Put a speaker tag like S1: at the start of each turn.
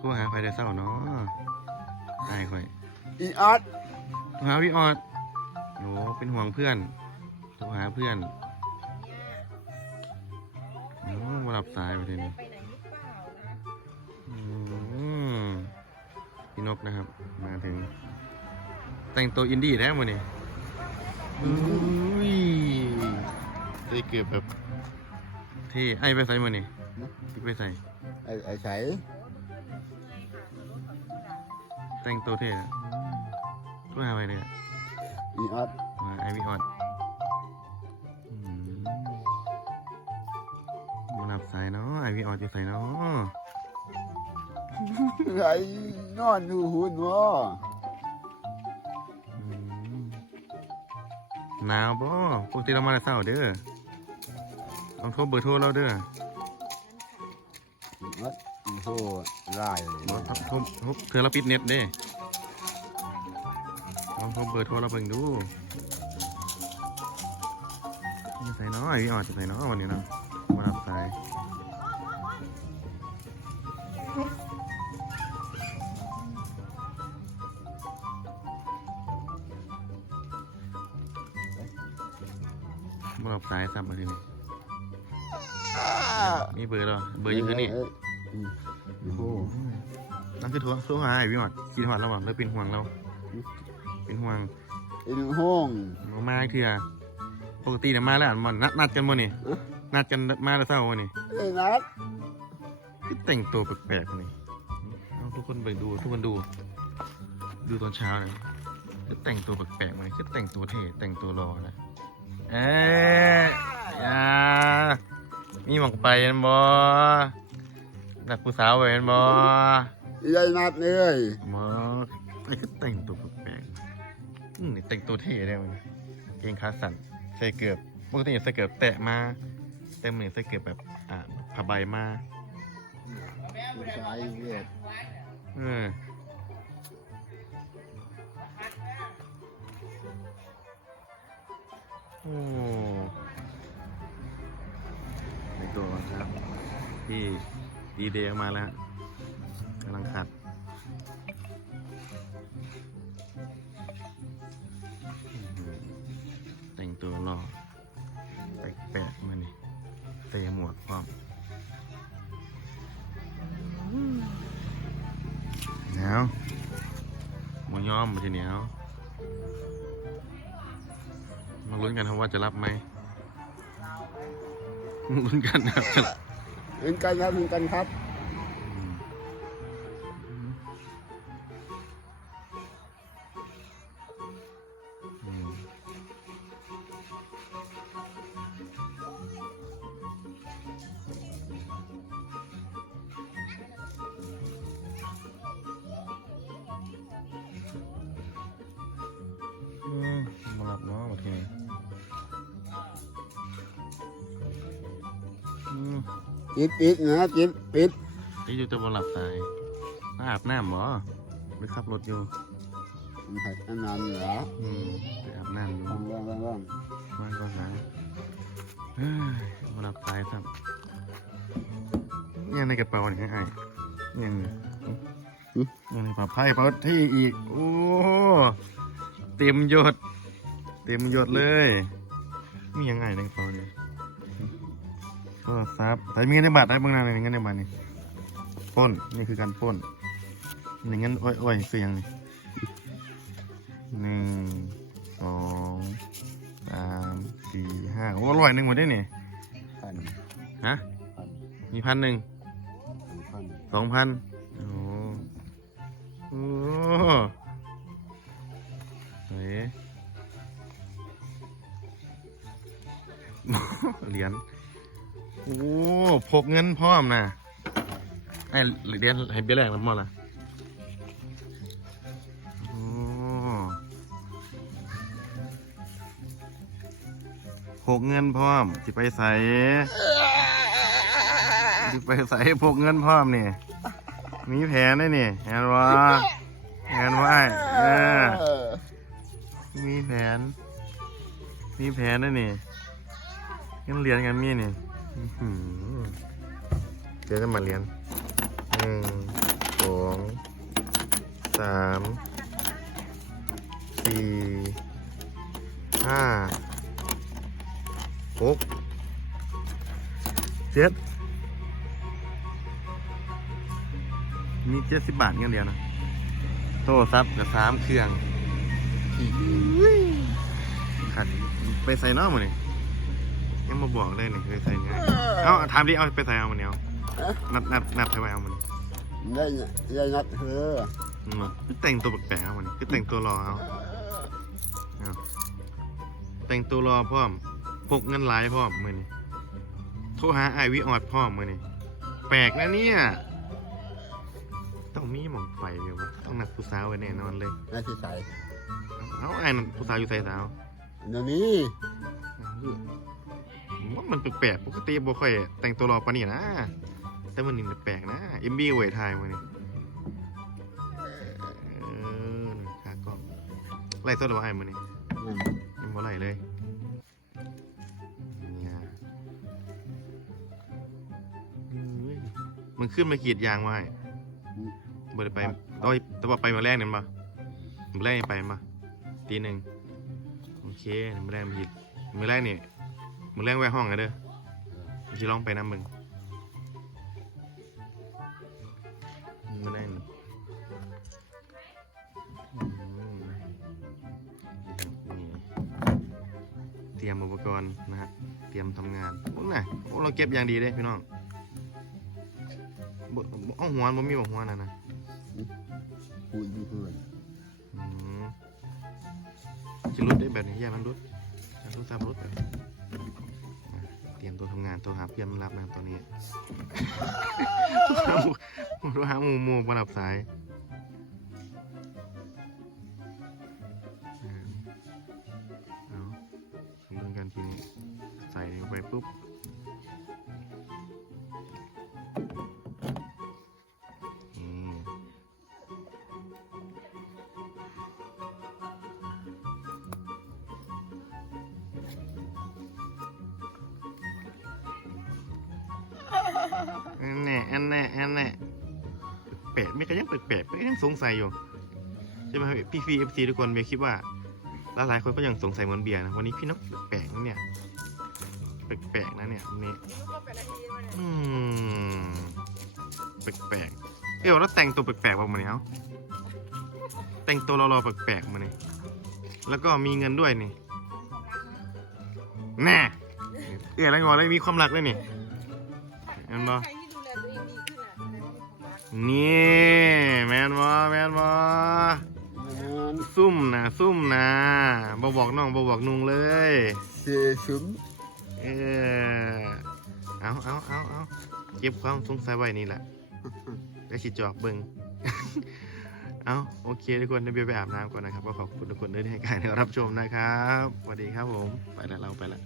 S1: ทั่วหาไฟได้เศร้าเนาะตายค่อย
S2: อีออด
S1: โทรหาพี่ออดโหเป็นห่วงเพื่อนโทรหาเพื่อนโอ้มาหลับสายไปทีนี้
S3: ไปไหนหรือเปล่านะ
S1: อืมพี่นกนะครับ มาถึง แต่งตัวอินดี้แล้วมันนี่อุ้ยได้เกือบแบบเท่ไอ้ไปใส่มันนี่พี่ไปใส่
S2: ไอ้ไอ้ใส
S1: แต่งตัวเท่อะทั่วหาไปเลยอะ
S2: อีออด
S1: มาไอวิออดอืมมาหลับสายเนาะไอวิออดอยู่ใส่เนาะ
S2: ไอ้นอนดูหุ่นวะ
S1: อืมหนาวบ่ปกติเรามาแต่เช้าเด้อลองโทรเบอร์โทรเราเด้อ
S2: อีออด โอ้โหลายเลย
S1: ลองโทรโทรโทรเธอเราปิดเน็ตเด้ลองโทรเบอร์โทรเราเบิ่งดูจะใส่นาะไอวิออดจะใส่เนาะวันนี้เนาะมาหลับสายมาหลับสายซ้ำมาทีนี้
S2: อ้า
S1: มีเบอร์หรอเบอร์ยังคือนี่
S2: เอ้ยอืม โอ้โห
S1: นั่นคือโทรโทรหาไอ้พี่หมดคิดหอดเราบ่แล้วเป็นห่วงเรา เป็นห่วง
S2: อีห้อง
S1: มามาเถื่อปกติเนี่ยมาแล้วอันมันนัดนัดกันบ่นี่
S2: เอ๊ะ
S1: นัดกันมาแล้วเศร้าบ่นี่
S2: ไอ้นัด
S1: คือแต่งตัวแปลกๆนี่เอาทุกคนไปดูทุกคนดู ดูตอนเช้านะคือแต่งตัวแปลกๆไหมคือแต่งตัวเท่แต่งตัวรอนะเอ๊ะอย่ามีหมอกไปเห็นบ่ นักผู้สาวไปเห็นบ่
S2: อีไอ้นัดเลย
S1: มาไอ้ก็แต่งตัวแปลกๆอืมนี่แต่งตัวเท่ได้มันเกงขาสั้นใส่เกือบปกติใส่เกือบแตะมาเต็มเลยใส่เกือบแบบอ่าผ้าใบมา
S2: สายเวียด
S1: เออโอ้ในตัวครับที่ ดีเดย์มาแล้วกำลังขัดแต่งตัวหล่อแปลกๆมานี่ใส่หมวกพร้อมหนาวหมอยอมมาทีเหนียวมาลุ้นกันครับว่าจะรับไหมลุ้นกันนะครับจะรับ
S2: เห็นกันครับเห็นกันครับ ปิดปิดนะปิดปิด
S1: นี่อยู่แตัวบนหลับสายมาอาบน้ำบ่หรือขับรถอยู่
S2: มันหัดอันนั้นเหรอ
S1: อืมไปอาบน้ำอยู่
S2: ว่างว่างว่างว่าง
S1: มาก่อนนะเฮ้ยมาหลับสายครับยังในกระเป๋าเนี่ยไอ้ยังยังในกระเป๋าไพ่เป๋าที่อีกโอ้เต็มยศเต็มยศเลย มียังไงในกระเป๋าเนี่ยโท รศัพท์แต่มีเงินในบัตรได้บางนานเลยเงินในบัตรนี่ปล้นนี่คือการปล้นนี่เงินโอ้ยโอ้ยคือยังนี่หนึ่งสองสามสี่ห้าโอ้ร้อยหนึ่งหมดได้นี่
S2: พัน
S1: ฮะ
S2: พัน
S1: มีพันหนึ่ง
S2: พัน
S1: สองพันโอ้โหเฮ้ยเหรียญ โอ้พกเงินพร้อมนะไอ้เรียญให้เบี้ยแรกแล้วมั้งล่ะโอ้พกเงินพร้อมสิไปใส่สิไปใส่พกเงินพร้อมนี่ มีแผนได้นี่แผนว่าแผนว่าเออมีแผน มีแผนได้นี่งั้นเรียนกันมีนี่ เดี๋ยวจะมาเรียนหนึ่งสองสามสี่ห้าหกเจ็ดมีเจ็ดสิบบาทเงินเดียวนะโทรศัพท์กับสามเครื่องขันไปใส่นอกมาเนี่ย ยังมาบอกเลยเนี่ยไปใส่ไงเอาถามดิเอาไปใส่เอามันเนี่ยเอานัดนัดนัดให้ไว้เอามัน
S2: ได้ได้นัดเธอ
S1: อืมคือแต่งตัวแปลกๆเอามันคือแต่งตัวรอเอาเอาแต่งตัวรอพร้อมพกเงินหลายพร้อมมือนี่โทรหาไอวิออดพร้อมมือนี่แปลกนะเนี่ยต้องมีหมองไฟเดียววะต้องนัดผู้สาวไว้แน่นอนเลย
S2: น่าที่ใส่
S1: เอาไอ้นั่นผู้สาวอยู่ใส่สาว
S2: เดี๋ยวนี้
S1: ว่ามันแปลกๆปกติบ่ค่อยแต่งตัวรอปานนี้นะ แต่มันนี่แปลกนะเอ็มบีเวทไทยมือนี่เออขากล้องไล่สดหรือว่าไอ้มือนี่
S2: อืม
S1: ยังบ่ไหลเลยเนี่ยเฮ้ยมันขึ้นมากรีดยางไว้บ่ได้ไปโอ้ยแต่ว่าไปมาแรกเนี่ยมามาแรกนี่ไปมาตีหนึ่งโอเคมาแรกมาผิดมาแรกนี่ มาแรกไว้ห้องกันเด้อจะลองไปน้ำมึงมาแรกนี่อืมนี่เตรียมอุปกรณ์นะฮะ เตรียมทำงานโอ้น่ะโอ้เราเก็บอย่างดีเลยพี่น้องบ่บ่เอาหัวมันมีบ่หัวนั่นนะ
S2: คุยอยู่เพื่อน
S1: อืมจะรุดได้แบบนี้อย่ามันรุดอย่ารุดซับรุดแบบานตัวหาเพื่อนมรับนะตัวนี้ตัวหาหมูหมูมารับสายอ่าเอาเรื่องกันทีนี้ใส่ลงไปปุ๊บ อันแน่อันแน่แปลกไม่ก็ยังแปลกๆก็ยังสงสัยอยู่ใช่ไหมพี่ฟีเอฟซีทุกคนเบียร์คิดว่าหลายคนก็ยังสงสัยเหมือนเบียร์นะวันนี้พี่นกแปลกๆเนี่ยแปลกๆนะเนี่ยนนี้อืมแปลกๆเอ้ยแล้วแต่งตัวแปลกๆประมาณนี้เอ้าแต่งตัวรอๆแปลกๆมาเนี่ยแล้วก็มีเงินด้วยนี่แน่เอ้ยอะไรงอเลยมีความรักด้วยนี่เห็นบ่
S3: ใครที่ดูแลตัวเอง
S1: นี่แมนบ่แมนบ่
S2: มัน
S1: ซุ่มนะซุ่มนะบ่บอกน้องบ่บอกนุงเลย
S2: เสียชุม
S1: เออเอาเอาเอาเอาเก็บความสงสัยไว้นี่แหละได้ขีดจอกเบิงเอาโอเคทุกคนเดี๋ยวเบียร์ไปอาบน้ำก่อนนะครับก็ขอบคุณทุกคนด้วยที่ให้การรับชมนะครับสวัสดีครับผม ไปแล้วเราไปแล้ว